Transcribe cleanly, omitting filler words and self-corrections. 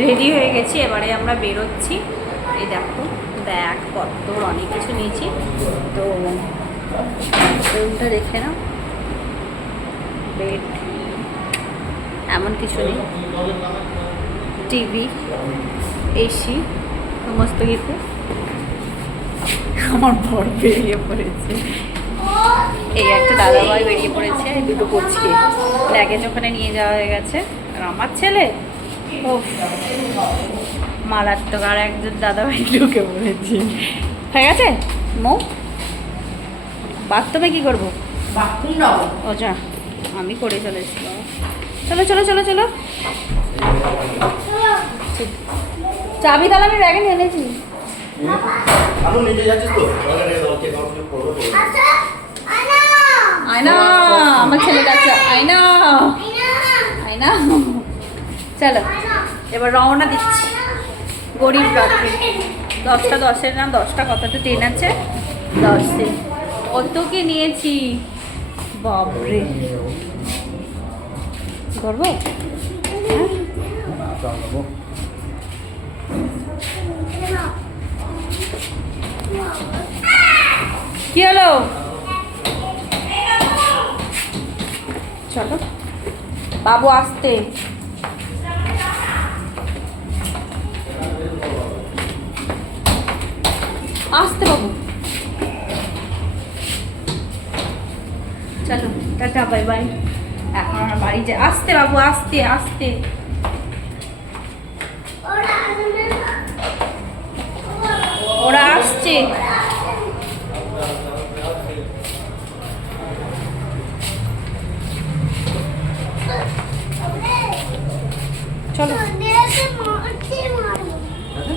Ready হয়ে গেছি, এবারে আমরা বেরোচ্ছি। এই দেখো ব্যাগ পত্র অনেক কিছু নিয়েছি। তো রুমটা দেখে নাও, বেড এমন কিছু নেই, টিভি, এসি, সমস্ত কিছু। আমার বর বেরিয়ে পড়েছে, এই একটা দাদাভাই বেরিয়ে পড়েছে, দুটো কোচকে লাগেজ ওখানে নিয়ে যাওয়া হয়ে গেছে। আর আমার ছেলে ও মারাত্মক, আর একজন দাদাভাই ঢুকে পড়েছে। হয়ে গেছে মৌ, বাথরুমে কি করবো? ও যা, আমি করে চলেছি। চলো চলো চলো চলো, চাবি তাহলে আমি ব্যাগে নিয়ে এনেছি। আয়না, আমার ছেলে কাছে আয়না, আয়না। চলো এবার রওনা দিচ্ছি গরিব রাখি। 10টা 10-এর নাম, 10টা কতটা ট্রেন আছে, 10-এ কত কি নিয়েছি বাপরে। করবো কি হলো? চলো বাবু, আসতে আসতে বাবু। চলো টাটা বাই বাই, এখন আমার বাড়ি যে। আসতে বাবু, আসতে আসতে। ওরা আসছে। চলো